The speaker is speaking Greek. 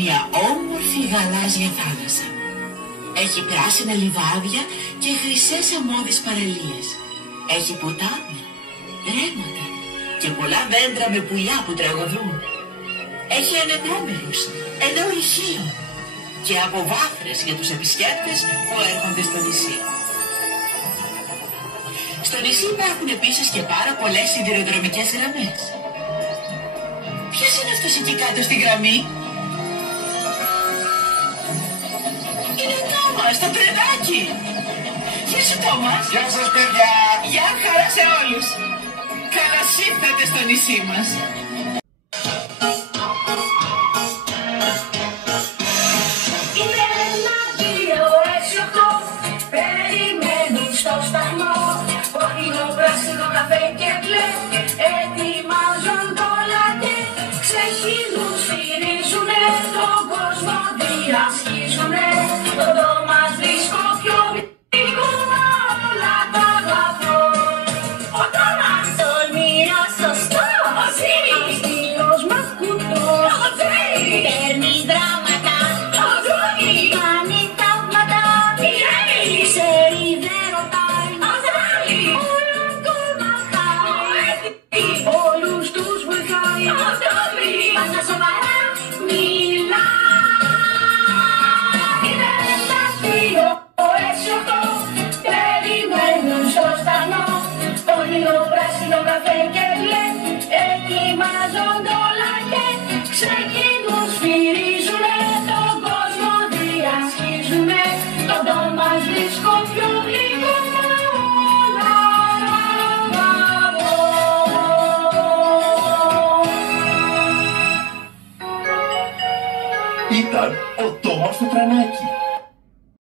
μια όμορφη γαλάζια θάλασσα. Έχει πράσινα λιβάδια και χρυσές αμμώδεις παραλίες. Έχει ποτάμια, ρέματα και πολλά δέντρα με πουλιά που τραγουδούν. Έχει ανεμόμερους, ένα ορυχείο και αποβάθρες για τους επισκέπτες που έρχονται στο νησί. Στο νησί υπάρχουν επίσης και πάρα πολλές σιδηροδρομικές γραμμές. Ποιος είναι αυτός εκεί κάτω στη γραμμή? Είναι ο Τόμας, το τρενάκι! Γεια σου, Τόμας! Γεια σας, παιδιά! Γεια χαρά σε όλους! Καλώς ήρθατε στο νησί μας! Είναι 1, 2, 6, 8, περιμένουν στο σταθμό. Κόκκινο, πράσινο, καφέ και μπλε, ετοιμάζουν το λατέ. Ξεκινούν, σφυρίζουνε, τον κόσμο διασχίζουνε. Το δώμα βρίσκω πιο γλυκό, όλα τα αγαπώ. Ο Τόμας, τολμηρός, σωστός, ο Ζήρης, αστείος, μακουτός, ο Τζέρης, παίρνει δράματα, ο Τζούνης, κάνει θαύματα, η Έμιλη, ξέρει δεν ρωτάει, ο Ζάλης, όλα ακόμα χάει, όλους τους βοηθάει, ο Τόμης, πάντα σοβαρά μιλάει. Είναι 1, 2, 6, 8, περιμένουν στο σταθμό. Κόκκινο, πράσινο, καφέ και μπλε, ετοιμάζονται όλα και ξεκινούν, σφυρίζουνε, τον κόσμο διασχίζουνε. Το Τόμας βρίσκω πιο γλυκό, όλα αγαπώ. Ήταν ο Τόμας το τρανάκι.